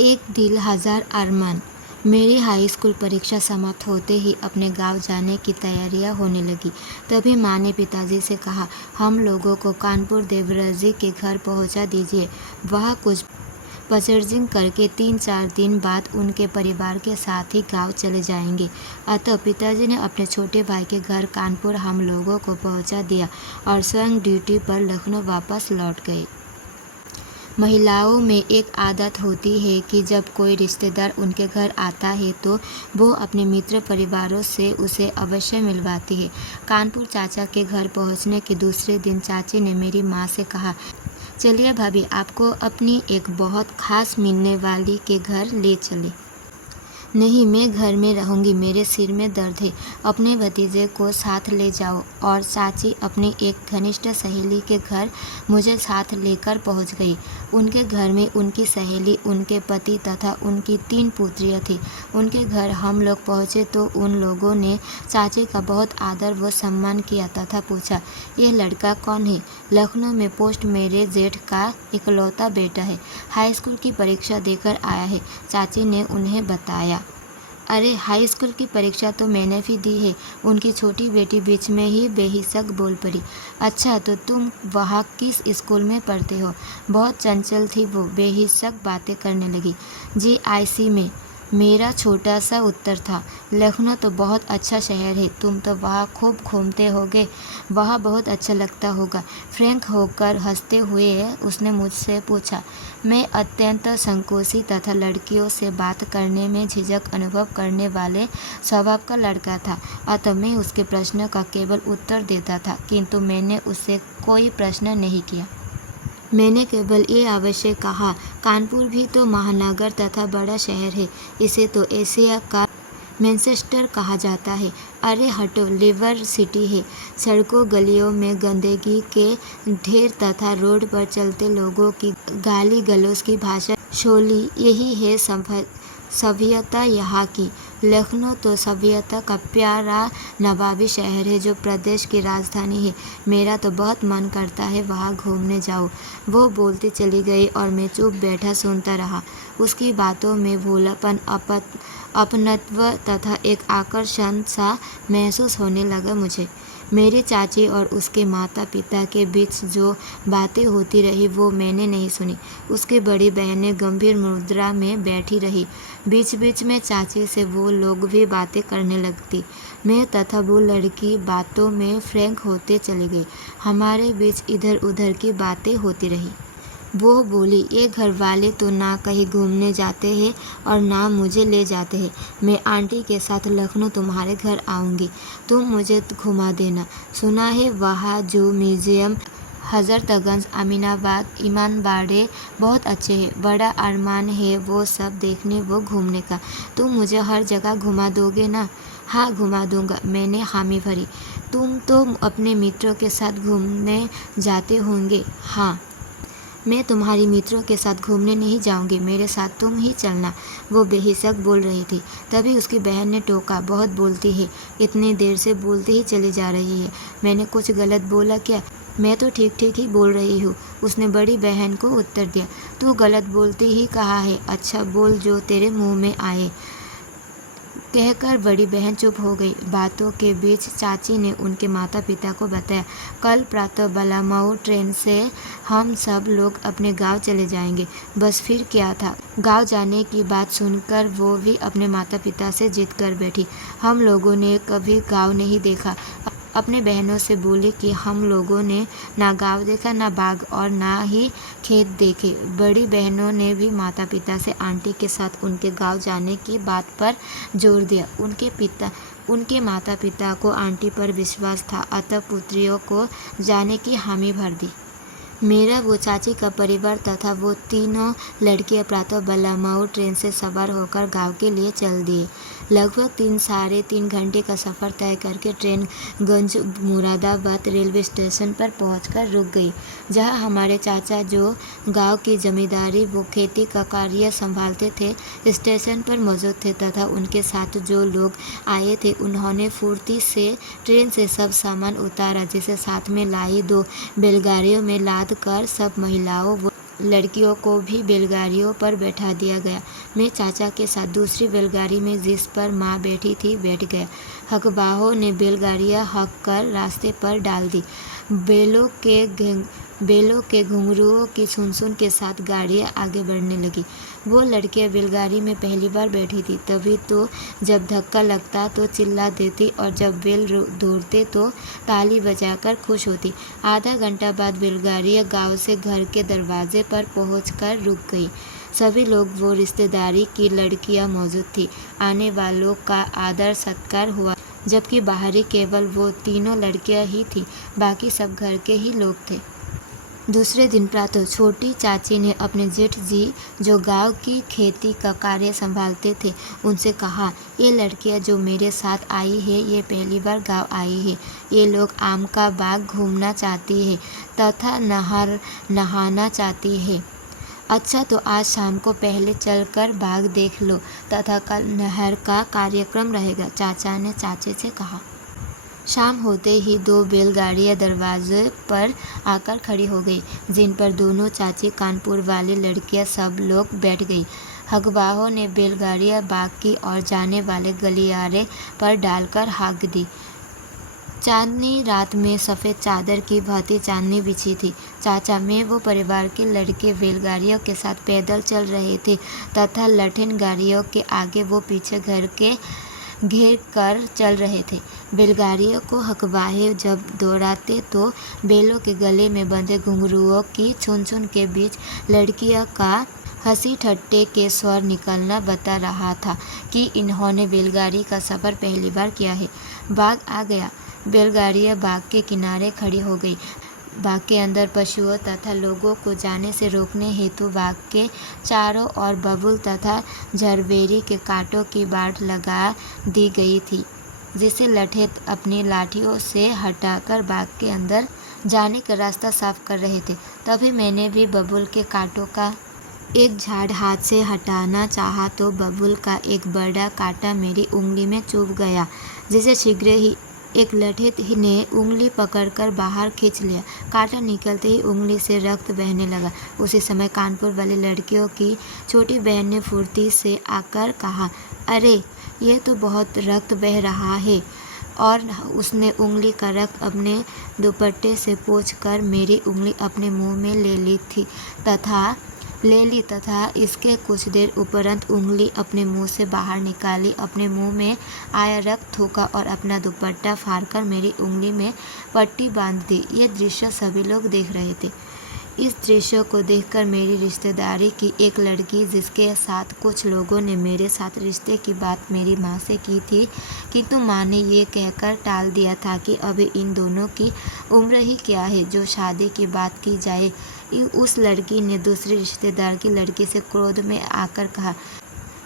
एक दिल हजार अरमान। मेरी हाई स्कूल परीक्षा समाप्त होते ही अपने गांव जाने की तैयारियां होने लगी। तभी माँ ने पिताजी से कहा, हम लोगों को कानपुर देवराजी के घर पहुंचा दीजिए। वह कुछ पचर्जिंग करके 3-4 दिन बाद उनके परिवार के साथ ही गांव चले जाएंगे। अतः पिताजी ने अपने छोटे भाई के घर कानपुर हम लोगों को पहुंचा दिया और स्वयं ड्यूटी पर लखनऊ वापस लौट गए। महिलाओं में एक आदत होती है कि जब कोई रिश्तेदार उनके घर आता है तो वो अपने मित्र परिवारों से उसे अवश्य मिलवाती है। कानपुर चाचा के घर पहुंचने के दूसरे दिन चाची ने मेरी माँ से कहा, चलिए भाभी, आपको अपनी एक बहुत खास मिलने वाली के घर ले चले। नहीं, मैं घर में रहूँगी, मेरे सिर में दर्द है। अपने भतीजे को साथ ले जाओ। और चाची अपनी एक घनिष्ठ सहेली के घर मुझे साथ लेकर पहुँच गई। उनके घर में उनकी सहेली, उनके पति तथा उनकी 3 पुत्रियाँ थीं। उनके घर हम लोग पहुँचे तो उन लोगों ने चाची का बहुत आदर व सम्मान किया तथा पूछा, यह लड़का कौन है? लखनऊ में पोस्ट मेरे जेठ का इकलौता बेटा है, हाई स्कूल की परीक्षा देकर आया है, चाची ने उन्हें बताया। अरे, हाई स्कूल की परीक्षा तो मैंने भी दी है। उनकी छोटी बेटी बीच में ही बेहिचक बोल पड़ी। अच्छा, तो तुम वहाँ किस स्कूल में पढ़ते हो? बहुत चंचल थी वो, बेहिचक बातें करने लगी। जी, IC में, मेरा छोटा सा उत्तर था। लखनऊ तो बहुत अच्छा शहर है, तुम तो वहाँ खूब घूमते होगे, वहाँ बहुत अच्छा लगता होगा। फ्रैंक होकर हंसते हुए उसने मुझसे पूछा। मैं अत्यंत संकोची तथा लड़कियों से बात करने में झिझक अनुभव करने वाले स्वभाव का लड़का था, अतः मैं उसके प्रश्न का केवल उत्तर देता था, किंतु मैंने उससे कोई प्रश्न नहीं किया। मैंने केवल ये अवश्य कहा, कानपुर भी तो महानगर तथा बड़ा शहर है, इसे तो एशिया का मैनचेस्टर कहा जाता है। अरे हटो, लिवर सिटी है। सड़कों गलियों में गंदगी के ढेर तथा रोड पर चलते लोगों की गाली गलौज की भाषा शोली, यही है सभ्यता यहाँ की। लखनऊ तो सभ्यता का प्यारा नवाबी शहर है जो प्रदेश की राजधानी है। मेरा तो बहुत मन करता है वहाँ घूमने जाऊँ। वो बोलती चली गई और मैं चुप बैठा सुनता रहा। उसकी बातों में भोलापन, अपनत्व तथा एक आकर्षण सा महसूस होने लगा मुझे। मेरी चाची और उसके माता पिता के बीच जो बातें होती रही वो मैंने नहीं सुनी। उसकी बड़ी बहनें गंभीर मुद्रा में बैठी रही। बीच बीच में चाची से वो लोग भी बातें करने लगती। मैं तथा वो लड़की बातों में फ्रैंक होते चले गए। हमारे बीच इधर उधर की बातें होती रही। वो बोली, ये घर वाले तो ना कहीं घूमने जाते हैं और ना मुझे ले जाते हैं। मैं आंटी के साथ लखनऊ तुम्हारे घर आऊँगी, तुम मुझे घुमा देना। सुना है वहाँ जो म्यूज़ियम, हजरतगंज, अमीनाबाद, इमामबाड़े बहुत अच्छे हैं। बड़ा अरमान है वो सब देखने व घूमने का। तुम मुझे हर जगह घुमा दोगे ना? हाँ, घुमा दूंगा, मैंने हामी भरी। तुम तो अपने मित्रों के साथ घूमने जाते होंगे? हाँ, मैं तुम्हारी मित्रों के साथ घूमने नहीं जाऊंगी, मेरे साथ तुम ही चलना। वो बेहिचक बोल रही थी। तभी उसकी बहन ने टोका, बहुत बोलती है, इतनी देर से बोलते ही चली जा रही है। मैंने कुछ गलत बोला क्या? मैं तो ठीक ठीक ही बोल रही हूँ, उसने बड़ी बहन को उत्तर दिया। तू गलत बोलती ही कहा है, अच्छा बोल जो तेरे मुँह में आए, कहकर बड़ी बहन चुप हो गई। बातों के बीच चाची ने उनके माता पिता को बताया, कल प्रातः बलामऊ ट्रेन से हम सब लोग अपने गांव चले जाएंगे। बस फिर क्या था, गांव जाने की बात सुनकर वो भी अपने माता पिता से जिद कर बैठी। हम लोगों ने कभी गांव नहीं देखा। अपने बहनों से बोली कि हम लोगों ने ना गांव देखा, ना बाग और ना ही खेत देखे। बड़ी बहनों ने भी माता पिता से आंटी के साथ उनके गांव जाने की बात पर जोर दिया। उनके माता पिता को आंटी पर विश्वास था, अतः पुत्रियों को जाने की हामी भर दी। मेरा वो चाची का परिवार तथा वो तीनों लड़कियां प्रातः बलामऊ ट्रेन से सवार होकर गांव के लिए चल दिए। लगभग 3-3.5 घंटे का सफ़र तय करके ट्रेन गंज मुरादाबाद रेलवे स्टेशन पर पहुंचकर रुक गई, जहां हमारे चाचा जो गांव की जमींदारी व खेती का कार्य संभालते थे स्टेशन पर मौजूद थे तथा उनके साथ जो लोग आए थे उन्होंने फुर्ती से ट्रेन से सब सामान उतारा, जिसे साथ में लाई 2 बैलगाड़ियों में लाद कर सब महिलाओं व लड़कियों को भी बैलगाड़ियों पर बैठा दिया गया। मैं चाचा के साथ दूसरी बैलगाड़ी में जिस पर माँ बैठी थी बैठ गया। हकबाहों ने बैलगाड़ियाँ हाँक कर रास्ते पर डाल दी। बैलों के घुंघरुओं की सुन के साथ गाड़ियाँ आगे बढ़ने लगी। वो लड़कियाँ बैलगाड़ी में पहली बार बैठी थी, तभी तो जब धक्का लगता तो चिल्ला देती और जब बैल दौड़ते तो ताली बजाकर खुश होती। आधा घंटा बाद बैलगाड़ियाँ गांव से घर के दरवाजे पर पहुंचकर रुक गई। सभी लोग वो रिश्तेदारी की लड़कियां मौजूद थी। आने वालों का आदर सत्कार हुआ, जबकि बाहरी केवल वो तीनों लड़कियां ही थीं, बाकी सब घर के ही लोग थे। दूसरे दिन प्रातः छोटी चाची ने अपने जेठ जी जो गांव की खेती का कार्य संभालते थे उनसे कहा, ये लड़कियां जो मेरे साथ आई है ये पहली बार गांव आई है। ये लोग आम का बाग घूमना चाहती है तथा नहाना चाहती है। अच्छा तो आज शाम को पहले चलकर बाग देख लो तथा कल नहर का कार्यक्रम रहेगा, चाचा ने चाचे से कहा। शाम होते ही दो बैलगाड़ियाँ दरवाजे पर आकर खड़ी हो गई, जिन पर दोनों चाची कानपुर वाली लड़कियाँ सब लोग बैठ गई। हकबाहों ने बैलगाड़ियाँ बाग की ओर जाने वाले गलियारे पर डालकर हाँक दी। चांदनी रात में सफ़ेद चादर की भांति चांदनी बिछी थी। चाचा में वो परिवार के लड़के बैलगाड़ियों के साथ पैदल चल रहे थे तथा लठीन गाड़ियों के आगे वो पीछे घर के घेर कर चल रहे थे। बैलगाड़ियों को हकबाहे जब दौड़ाते तो बैलों के गले में बंधे घुंघरुओं की छुन के बीच लड़कियों का हंसी ठट्टे के स्वर निकलना बता रहा था कि इन्होंने बैलगाड़ी का सफ़र पहली बार किया है। बाग आ गया। बैलगाड़ियाँ बाग के किनारे खड़ी हो गई। बाग के अंदर पशुओं तथा लोगों को जाने से रोकने हेतु बाग के चारों ओर बबूल तथा झरबेरी के कांटों की बाट लगा दी गई थी, जिसे लठेत अपनी लाठियों से हटाकर बाग के अंदर जाने का रास्ता साफ कर रहे थे। तभी मैंने भी बबूल के कांटों का एक झाड़ हाथ से हटाना चाहा तो बबूल का एक बड़ा कांटा मेरी उंगली में चुभ गया, जिसे शीघ्र ही एक लठेत ने उंगली पकड़कर बाहर खींच लिया। कांटा निकलते ही उंगली से रक्त बहने लगा। उसी समय कानपुर वाली लड़कियों की छोटी बहन ने फुर्ती से आकर कहा, अरे ये तो बहुत रक्त बह रहा है, और उसने उंगली का रक्त अपने दुपट्टे से पोंछकर मेरी उंगली अपने मुंह में ले ली तथा इसके कुछ देर उपरंत उंगली अपने मुंह से बाहर निकाली, अपने मुंह में आया रक्त थूका और अपना दुपट्टा फाड़कर मेरी उंगली में पट्टी बांध दी। ये दृश्य सभी लोग देख रहे थे। इस दृश्य को देखकर मेरी रिश्तेदारी की एक लड़की, जिसके साथ कुछ लोगों ने मेरे साथ रिश्ते की बात मेरी माँ से की थी, किंतु माँ ने ये कहकर टाल दिया था कि अभी इन दोनों की उम्र ही क्या है जो शादी की बात की जाए। उस लड़की ने दूसरी रिश्तेदार की लड़की से क्रोध में आकर कहा,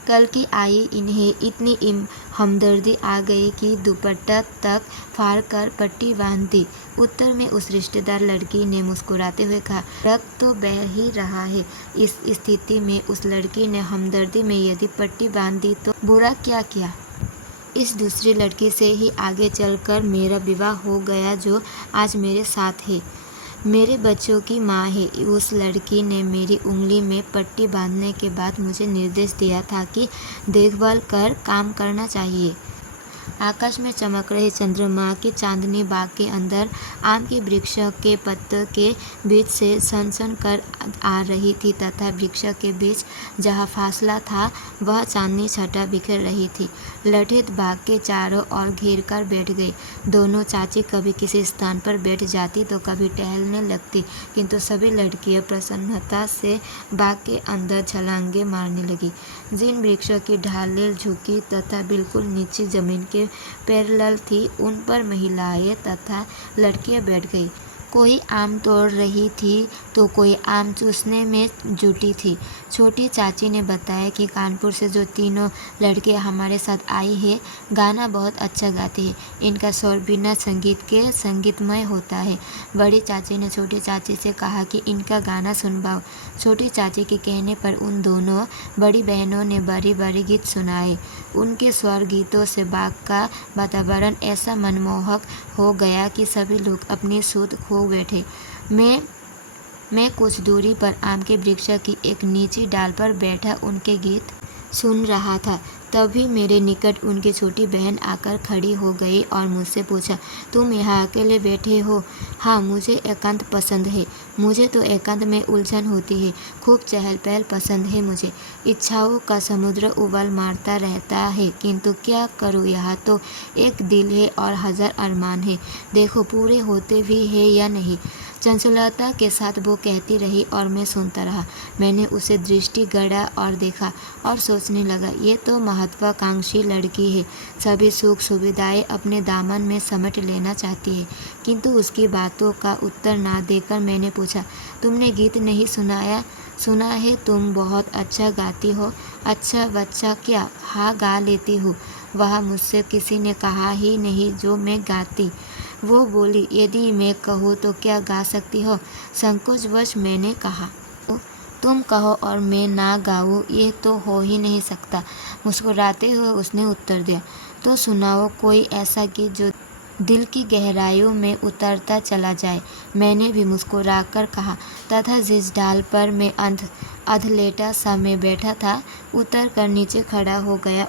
कल की आई इन्हें इतनी हमदर्दी आ गई कि दुपट्टा तक फाड़कर पट्टी बांध दी। उत्तर में उस रिश्तेदार लड़की ने मुस्कुराते हुए कहा, रक्त तो बह ही रहा है। इस स्थिति में उस लड़की ने हमदर्दी में यदि पट्टी बांध दी तो बुरा क्या किया। इस दूसरी लड़की से ही आगे चलकर मेरा विवाह हो गया, जो आज मेरे साथ है, मेरे बच्चों की माँ है। उस लड़की ने मेरी उंगली में पट्टी बांधने के बाद मुझे निर्देश दिया था कि देखभाल कर काम करना चाहिए। आकाश में चमक रहे चंद्रमा की चांदनी बाग के अंदर आम के वृक्ष के पत्तों के बीच से सनसन कर आ रही थी तथा वृक्ष के बीच जहाँ फासला था वह चांदनी छटा बिखर रही थी। लठेत बाग के चारों ओर घेर कर बैठ गई। दोनों चाची कभी किसी स्थान पर बैठ जाती तो कभी टहलने लगती, किंतु सभी लड़कियां प्रसन्नता से बाग के अंदर छलांगे मारने लगी। जिन वृक्षों की ढालें झुकी तथा बिल्कुल नीचे जमीन के पैरेलल थी, उन पर महिलाएं तथा लड़कियां बैठ गई। कोई आम तोड़ रही थी तो कोई आम चूसने में जुटी थी। छोटी चाची ने बताया कि कानपुर से जो तीनों लड़के हमारे साथ आई है, गाना बहुत अच्छा गाते हैं। इनका स्वर बिना संगीत के संगीतमय होता है। बड़ी चाची ने छोटी चाची से कहा कि इनका गाना सुनवाओ। छोटी चाची के कहने पर उन दोनों बड़ी बहनों ने बारी बारी गीत सुनाए। उनके स्वर गीतों से बाग का वातावरण ऐसा मनमोहक हो गया कि सभी लोग अपनी सुध खो बैठे। मैं मैं कुछ दूरी पर आम के वृक्ष की एक नीची डाल पर बैठा उनके गीत सुन रहा था। तभी मेरे निकट उनकी छोटी बहन आकर खड़ी हो गई और मुझसे पूछा, तुम यहाँ अकेले बैठे हो? हाँ, मुझे एकांत पसंद है। मुझे तो एकांत में उलझन होती है। खूब चहल पहल पसंद है मुझे। इच्छाओं का समुद्र उबाल मारता रहता है, किंतु क्या करूँ, यहाँ तो एक दिल है और 1000 अरमान है। देखो पूरे होते भी है या नहीं। चंचलता के साथ वो कहती रही और मैं सुनता रहा। मैंने उसे दृष्टि गड़ा और देखा और सोचने लगा, ये तो महत्वाकांक्षी लड़की है। सभी सुख सुविधाएं अपने दामन में समेट लेना चाहती है। किंतु उसकी बातों का उत्तर ना देकर मैंने पूछा, तुमने गीत नहीं सुना है? तुम बहुत अच्छा गाती हो। अच्छा बच्चा क्या? हाँ, गा लेती हूँ। वह मुझसे किसी ने कहा ही नहीं जो मैं गाती। वो बोली, यदि मैं कहूँ तो क्या गा सकती हो? संकोचवश मैंने कहा, तुम कहो और मैं ना गाऊँ, ये तो हो ही नहीं सकता। मुस्कुराते हुए उसने उत्तर दिया, तो सुनाओ कोई ऐसा गीत जो दिल की गहराइयों में उतरता चला जाए। मैंने भी मुस्कुराकर कहा, तथा जिस डाल पर मैं अधलेटा सा मैं बैठा था, उतर कर नीचे खड़ा हो गया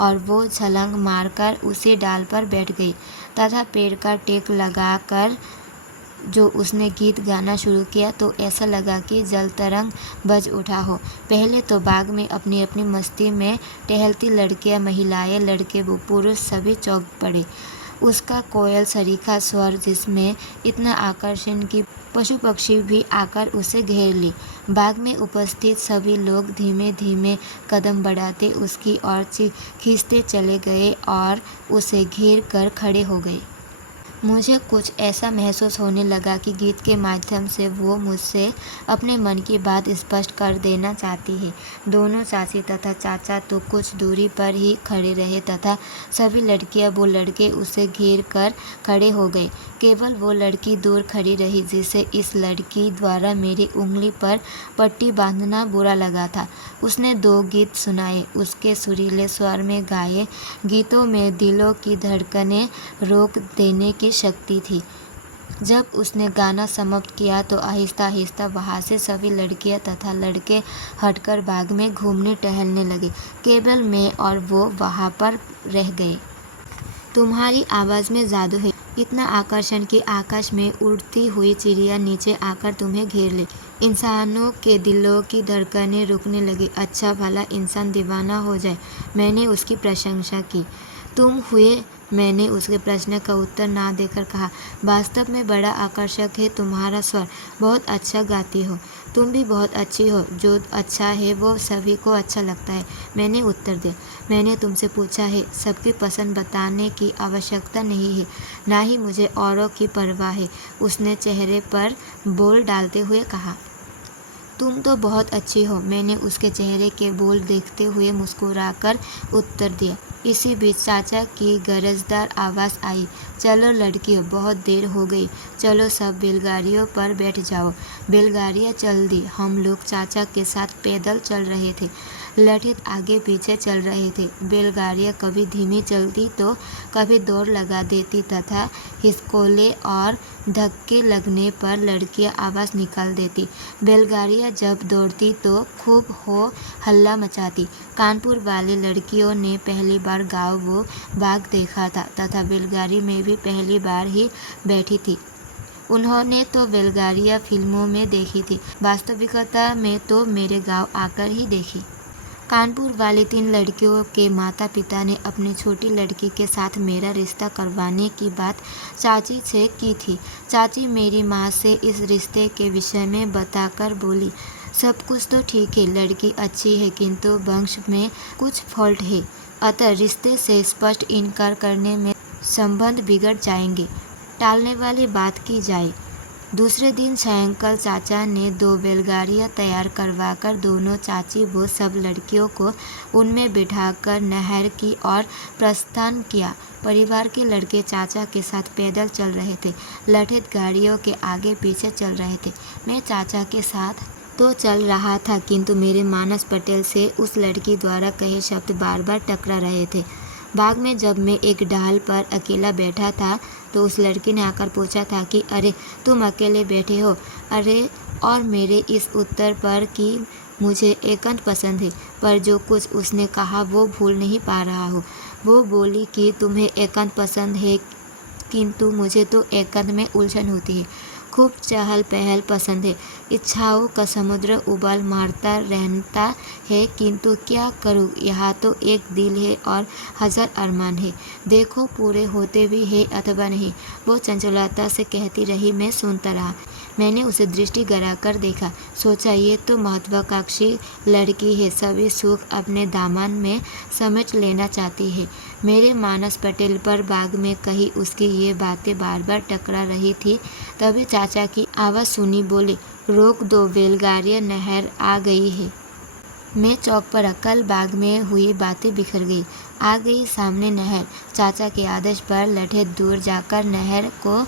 और वो छलांग मारकर उसी डाल पर बैठ गई तथा पेड़ का टेक लगाकर जो उसने गीत गाना शुरू किया तो ऐसा लगा कि जल तरंग बज उठा हो। पहले तो बाग में अपनी अपनी मस्ती में टहलती लड़कियां, महिलाएं, लड़के, वो पुरुष सभी चौंक पड़े। उसका कोयल सरीखा स्वर जिसमें इतना आकर्षण कि पशु पक्षी भी आकर उसे घेर ली। बाग में उपस्थित सभी लोग धीमे धीमे कदम बढ़ाते उसकी ओर खींचते चले गए और उसे घेर कर खड़े हो गए। मुझे कुछ ऐसा महसूस होने लगा कि गीत के माध्यम से वो मुझसे अपने मन की बात स्पष्ट कर देना चाहती है। दोनों चाची तथा चाचा तो कुछ दूरी पर ही खड़े रहे तथा सभी लड़कियां वो लड़के उसे घेर कर खड़े हो गए। केवल वो लड़की दूर खड़ी रही जिसे इस लड़की द्वारा मेरी उंगली पर पट्टी बांधना बुरा लगा था। उसने 2 गीत सुनाए। उसके सुरीले स्वर में गाए गीतों में दिलों की धड़कनें रोक देने की शक्ति थी। जब उसने गाना समाप्त किया तो आहिस्ता आहिस्ता वहाँ से सभी लड़कियां तथा लड़के हटकर बाग में घूमने टहलने लगे। केवल मैं और वो वहाँ पर रह गए। तुम्हारी आवाज़ में जादू है, इतना आकर्षण कि आकाश में उड़ती हुई चिड़िया नीचे आकर तुम्हें घेर ले। इंसानों के दिलों की धड़कनें रुकने लगी। अच्छा भला इंसान दीवाना हो जाए। मैंने उसकी प्रशंसा की। तुम हुए? मैंने उसके प्रश्न का उत्तर ना देकर कहा, वास्तव में बड़ा आकर्षक है तुम्हारा स्वर। बहुत अच्छा गाती हो। तुम भी बहुत अच्छी हो। जो अच्छा है वो सभी को अच्छा लगता है। मैंने उत्तर दिया। मैंने तुमसे पूछा है। सबकी पसंद बताने की आवश्यकता नहीं है, ना ही मुझे औरों की परवाह है, उसने चेहरे पर बोल डालते हुए कहा। तुम तो बहुत अच्छी हो। मैंने उसके चेहरे के बोल देखते हुए मुस्कुराकर उत्तर दिया। इसी बीच चाचा की गरजदार आवाज़ आई, चलो लड़कियों, बहुत देर हो गई। चलो सब बैलगाड़ियों पर बैठ जाओ। बैलगाड़ियाँ चल दी। हम लोग चाचा के साथ पैदल चल रहे थे। लठित आगे पीछे चल रहे थे। बैलगाड़ियाँ कभी धीमी चलती तो कभी दौड़ लगा देती तथा हिसकोले और धक्के लगने पर लड़कियाँ आवाज़ निकाल देती। बैलगाड़ियाँ जब दौड़ती तो खूब हो हल्ला मचाती। कानपुर वाली लड़कियों ने पहली बार गाँव वो बाग देखा था तथा बैलगाड़ी में भी पहली बार ही बैठी थी। उन्होंने तो बैलगाड़ियाँ फिल्मों में देखी थी, वास्तविकता में तो मेरे गाँव आकर ही देखी। कानपुर वाली 3 लड़कियों के माता पिता ने अपनी छोटी लड़की के साथ मेरा रिश्ता करवाने की बात चाची से की थी। चाची मेरी माँ से इस रिश्ते के विषय में बताकर बोली, सब कुछ तो ठीक है, लड़की अच्छी है, किंतु वंश में कुछ फॉल्ट है, अतः रिश्ते से स्पष्ट इनकार करने में संबंध बिगड़ जाएंगे। टालने वाली बात की जाए। दूसरे दिन सायंकाल चाचा ने 2 बैलगाड़ियाँ तैयार करवाकर दोनों चाची वो सब लड़कियों को उनमें बिठाकर नहर की ओर प्रस्थान किया। परिवार के लड़के चाचा के साथ पैदल चल रहे थे, लठित गाड़ियों के आगे पीछे चल रहे थे। मैं चाचा के साथ तो चल रहा था, किंतु मेरे मानस पटेल से उस लड़की द्वारा कहे शब्द बार बार टकरा रहे थे। बाग में जब मैं एक डाल पर अकेला बैठा था तो उस लड़की ने आकर पूछा था कि अरे तुम अकेले बैठे हो? अरे और मेरे इस उत्तर पर कि मुझे एकांत पसंद है, पर जो कुछ उसने कहा वो भूल नहीं पा रहा हूँ। वो बोली कि तुम्हें एकांत पसंद है, किंतु मुझे तो एकांत में उलझन होती है। खूब चहल पहल पसंद है, इच्छाओं का समुद्र उबाल मारता रहता है, किंतु क्या करूँ, यहाँ तो एक दिल है और 1000 अरमान है। देखो पूरे होते भी है अथवा नहीं, वो चंचलता से कहती रही। मैं सुनता रहा। मैंने उसे दृष्टि गड़ाकर देखा। सोचा ये तो महत्वाकांक्षी लड़की है, सभी सुख अपने दामन में समेट लेना चाहती है। मेरे मानस पटेल पर बाग में कही उसकी ये बातें बार बार टकरा रही थी। तभी चाचा की आवाज़ सुनी। बोले, रोक दो, बेलगारिया नहर आ गई है। मैं चौक पर कल बाग में हुई बातें बिखर गई। आ गई सामने नहर। चाचा के आदेश पर लठे दूर जाकर नहर को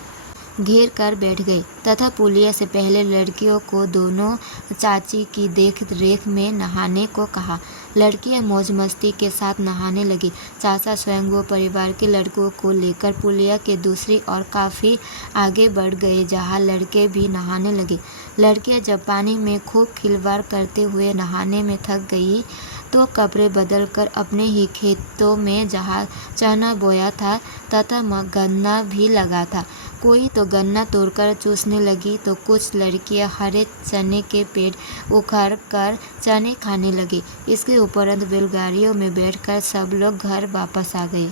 घेर कर बैठ गए तथा पुलिया से पहले लड़कियों को दोनों चाची की देख रेख में नहाने को कहा। लड़कियां मौज मस्ती के साथ नहाने लगी। चाचा स्वयं वो परिवार के लड़कों को लेकर पुलिया के दूसरी ओर काफ़ी आगे बढ़ गए, जहाँ लड़के भी नहाने लगे। लड़कियां जब पानी में खूब खिलवाड़ करते हुए नहाने में थक गई तो कपड़े बदलकर अपने ही खेतों में जहाँ चना बोया था तथा गन्ना भी लगा था, कोई तो गन्ना तोड़कर चूसने लगी, तो कुछ लड़कियां हरे चने के पेड़ उखाड़ कर चने खाने लगी। इसके उपरांत बैलगाड़ियों में बैठकर सब लोग घर वापस आ गए।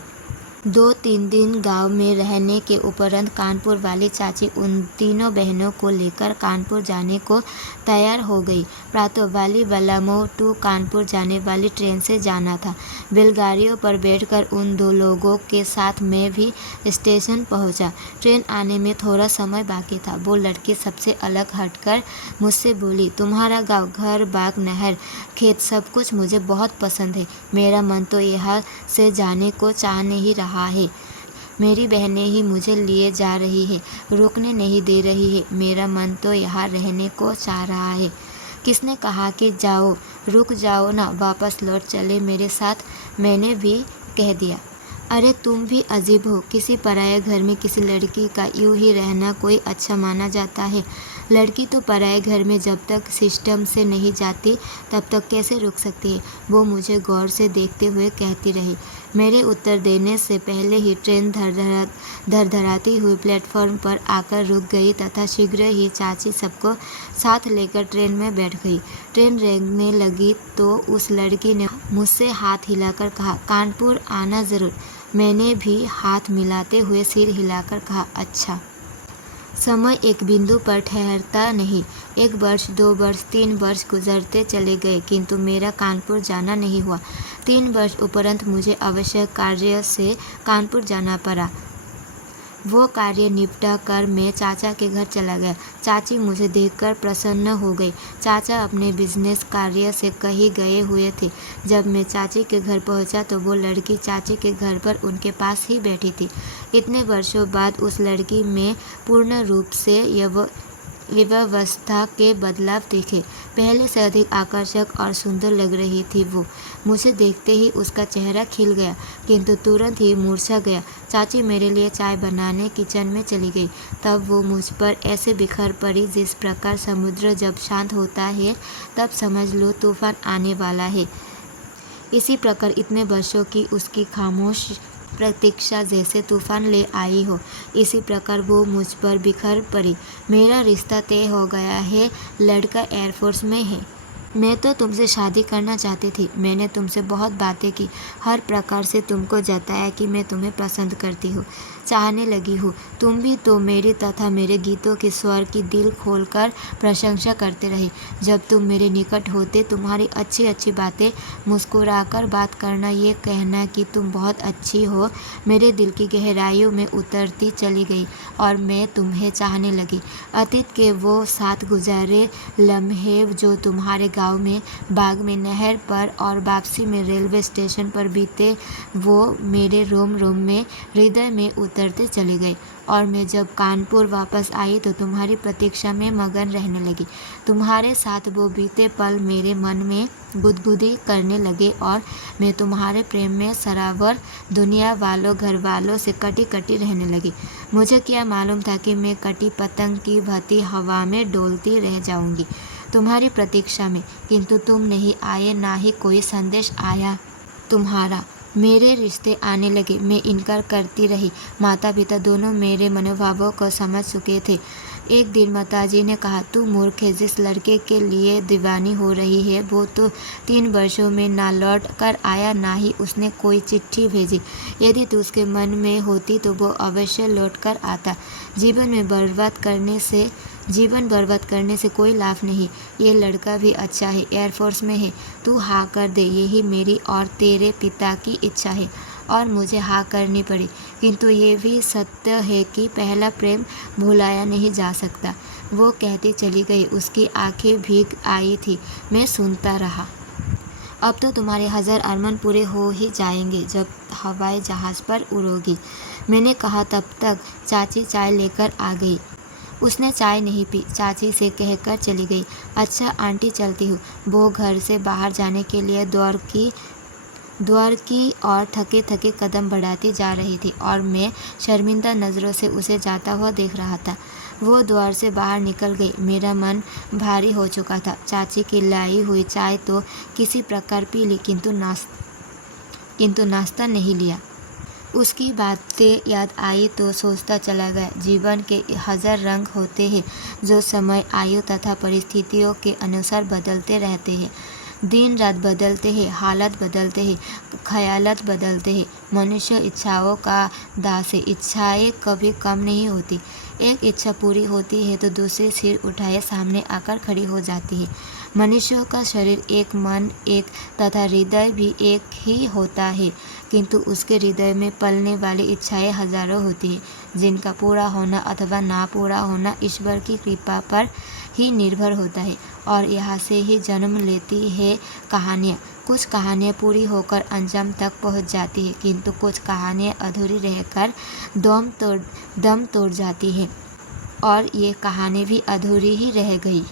2-3 दिन गांव में रहने के उपरांत कानपुर वाली चाची उन तीनों बहनों को लेकर कानपुर जाने को तैयार हो गई। प्रातः वाली बलामऊ टू कानपुर जाने वाली ट्रेन से जाना था। बैलगाड़ियों पर बैठकर उन 2 लोगों के साथ मैं भी स्टेशन पहुंचा। ट्रेन आने में थोड़ा समय बाकी था। वो लड़की सबसे अलग हटकर मुझसे बोली, तुम्हारा गाँव, घर, बाग, नहर, खेत सब कुछ मुझे बहुत पसंद है। मेरा मन तो यहाँ से जाने को चाह नहीं रहा है। मेरी बहनें ही मुझे लिए जा रही है, रुकने नहीं दे रही है। मेरा मन तो यहाँ रहने को चाह रहा है। किसने कहा कि जाओ, रुक जाओ ना, वापस लौट चले मेरे साथ, मैंने भी कह दिया। अरे तुम भी अजीब हो, किसी पराये घर में किसी लड़की का यूं ही रहना कोई अच्छा माना जाता है? लड़की तो पराये घर में जब तक सिस्टम से नहीं जाती तब तक कैसे रुक सकती है? वो मुझे गौर से देखते हुए कहती रही। मेरे उत्तर देने से पहले ही ट्रेन धड़धड़ाती हुई प्लेटफॉर्म पर आकर रुक गई तथा शीघ्र ही चाची सबको साथ लेकर ट्रेन में बैठ गई। ट्रेन रेंगने लगी तो उस लड़की ने मुझसे हाथ हिलाकर कहा, कानपुर आना ज़रूर। मैंने भी हाथ मिलाते हुए सिर हिलाकर कहा, अच्छा। समय एक बिंदु पर ठहरता नहीं। 1 वर्ष, 2 वर्ष, 3 वर्ष गुजरते चले गए, किंतु मेरा कानपुर जाना नहीं हुआ। 3 वर्ष उपरांत मुझे आवश्यक कार्य से कानपुर जाना पड़ा। वो कार्य निपटा कर मैं चाचा के घर चला गया। चाची मुझे देखकर प्रसन्न हो गई। चाचा अपने बिजनेस कार्य से कहीं गए हुए थे। जब मैं चाची के घर पहुंचा तो वो लड़की चाची के घर पर उनके पास ही बैठी थी। इतने वर्षों बाद उस लड़की में पूर्ण रूप से युवावस्था के बदलाव दिखे। पहले से अधिक आकर्षक और सुंदर लग रही थी वो। मुझे देखते ही उसका चेहरा खिल गया, किंतु तुरंत ही मूर्छा गया। चाची मेरे लिए चाय बनाने किचन में चली गई। तब वो मुझ पर ऐसे बिखर पड़ी जिस प्रकार समुद्र जब शांत होता है तब समझ लो तूफान आने वाला है। इसी प्रकार इतने वर्षों की उसकी खामोश प्रतीक्षा जैसे तूफान ले आई हो, इसी प्रकार वो मुझ पर बिखर पड़ी। मेरा रिश्ता तय हो गया है, लड़का एयरफोर्स में है। मैं तो तुमसे शादी करना चाहती थी। मैंने तुमसे बहुत बातें की, हर प्रकार से तुमको जताया कि मैं तुम्हें पसंद करती हूँ, चाहने लगी हूँ। तुम भी तो मेरी तथा मेरे गीतों के स्वर की दिल खोलकर प्रशंसा करते रहे। जब तुम मेरे निकट होते, तुम्हारी अच्छी अच्छी बातें, मुस्कुराकर बात करना, ये कहना कि तुम बहुत अच्छी हो, मेरे दिल की गहराइयों में उतरती चली गई और मैं तुम्हें चाहने लगी। अतीत के वो साथ गुजारे लम्हे जो तुम्हारे गाँव में, बाग में, नहर पर और वापसी में रेलवे स्टेशन पर बीते, वो मेरे रोम रोम में, हृदय में उतरते चले गए और मैं जब कानपुर वापस आई तो तुम्हारी प्रतीक्षा में मगन रहने लगी। तुम्हारे साथ वो बीते पल मेरे मन में गुदगुदी करने लगे और मैं तुम्हारे प्रेम में सरावर दुनिया वालों घर वालों से कटी कटी रहने लगी। मुझे क्या मालूम था कि मैं कटी पतंग की भांति हवा में डोलती रह जाऊंगी तुम्हारी प्रतीक्षा में, किंतु तुम नहीं आए, ना ही कोई संदेश आया तुम्हारा। मेरे रिश्ते आने लगे, मैं इनकार करती रही। माता पिता दोनों मेरे मनोभावों को समझ चुके थे। एक दिन माताजी ने कहा, तू मूर्ख है, जिस लड़के के लिए दीवानी हो रही है वो तो 3 वर्षों में ना लौट कर आया, ना ही उसने कोई चिट्ठी भेजी। यदि तू उसके मन में होती तो वो अवश्य लौट कर आता। जीवन बर्बाद करने से कोई लाभ नहीं। ये लड़का भी अच्छा है, एयरफोर्स में है। तू हाँ कर दे, यही मेरी और तेरे पिता की इच्छा है। और मुझे हाँ करनी पड़ी, किंतु ये भी सत्य है कि पहला प्रेम भुलाया नहीं जा सकता। वो कहती चली गई, उसकी आंखें भीग आई थी। मैं सुनता रहा। अब तो तुम्हारे 1000 अरमान पूरे हो ही जाएंगे जब हवाई जहाज़ पर उड़ोगी, मैंने कहा। तब तक चाची चाय लेकर आ गई। उसने चाय नहीं पी, चाची से कहकर चली गई, अच्छा आंटी चलती हूँ। वो घर से बाहर जाने के लिए द्वार की और थके थके कदम बढ़ाती जा रही थी और मैं शर्मिंदा नज़रों से उसे जाता हुआ देख रहा था। वो द्वार से बाहर निकल गई। मेरा मन भारी हो चुका था। चाची की लाई हुई चाय तो किसी प्रकार पी ली, किंतु नाश्ता नहीं लिया। उसकी बातें याद आई तो सोचता चला गया। जीवन के 1000 रंग होते हैं जो समय, आयु तथा परिस्थितियों के अनुसार बदलते रहते हैं। दिन रात बदलते हैं, हालत बदलते हैं, ख्यालात बदलते हैं। मनुष्य इच्छाओं का दास है। इच्छाएं कभी कम नहीं होती। एक इच्छा पूरी होती है तो दूसरी सिर उठाए सामने आकर खड़ी हो जाती है। मनुष्यों का शरीर एक, मन एक तथा हृदय भी एक ही होता है, किंतु उसके हृदय में पलने वाली इच्छाएं हजारों होती हैं, जिनका पूरा होना अथवा ना पूरा होना ईश्वर की कृपा पर ही निर्भर होता है। और यहाँ से ही जन्म लेती है कहानियाँ। कुछ कहानियाँ पूरी होकर अंजाम तक पहुँच जाती है, किंतु कुछ कहानियाँ अधूरी रहकर दम तोड़ जाती है, और ये कहानी भी अधूरी ही रह गई।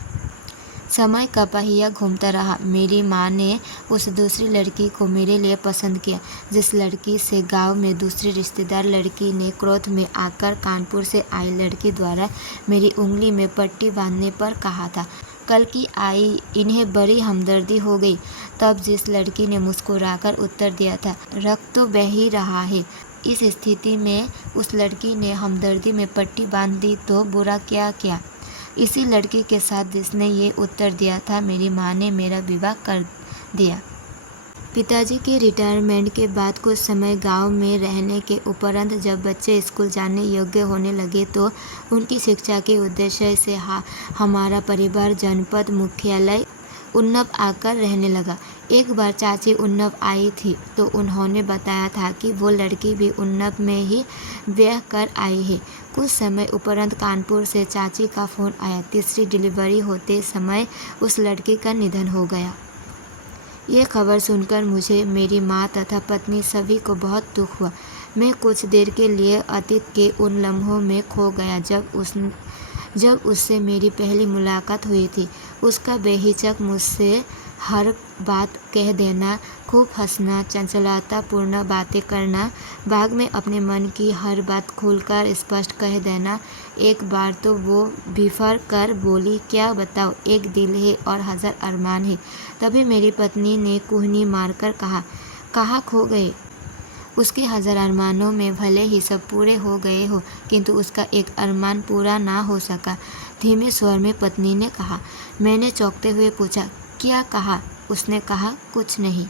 समय का पहिया घूमता रहा। मेरी माँ ने उस दूसरी लड़की को मेरे लिए पसंद किया, जिस लड़की से गांव में दूसरी रिश्तेदार लड़की ने क्रोध में आकर कानपुर से आई लड़की द्वारा मेरी उंगली में पट्टी बांधने पर कहा था। कल की आई इन्हें बड़ी हमदर्दी हो गई। तब जिस लड़की ने मुस्कुराकर उत्तर दिया था, रक्त तो बह ही रहा है, इस स्थिति में उस लड़की ने हमदर्दी में पट्टी बांध दी तो बुरा क्या किया। इसी लड़की के साथ जिसने ये उत्तर दिया था, मेरी माँ ने मेरा विवाह कर दिया। पिताजी के रिटायरमेंट के बाद कुछ समय गांव में रहने के उपरांत जब बच्चे स्कूल जाने योग्य होने लगे तो उनकी शिक्षा के उद्देश्य से हमारा परिवार जनपद मुख्यालय उन्नाव आकर रहने लगा। एक बार चाची उन्नाव आई थी तो उन्होंने बताया था कि वो लड़की भी उन्नाव में ही ब्याह कर आई है। कुछ समय उपरांत कानपुर से चाची का फ़ोन आया। तीसरी डिलीवरी होते समय उस लड़की का निधन हो गया। ये खबर सुनकर मुझे, मेरी माँ तथा पत्नी सभी को बहुत दुख हुआ। मैं कुछ देर के लिए अतीत के उन लम्हों में खो गया जब उससे मेरी पहली मुलाकात हुई थी। उसका बेहिचक मुझसे हर बात कह देना, खूब हंसना, चंचलतापूर्ण बातें करना, बाग में अपने मन की हर बात खुलकर स्पष्ट कह देना। एक बार तो वो बिफर कर बोली, क्या बताओ, एक दिल है और 1000 अरमान है। तभी मेरी पत्नी ने कूहनी मारकर कहा, कहाँ खो गए? उसके 1000 अरमानों में भले ही सब पूरे हो गए हो, किंतु उसका एक अरमान पूरा ना हो सका। धीमे स्वर में पत्नी ने कहा। मैंने चौंकते हुए पूछा, क्या कहा? उसने कहा, कुछ नहीं।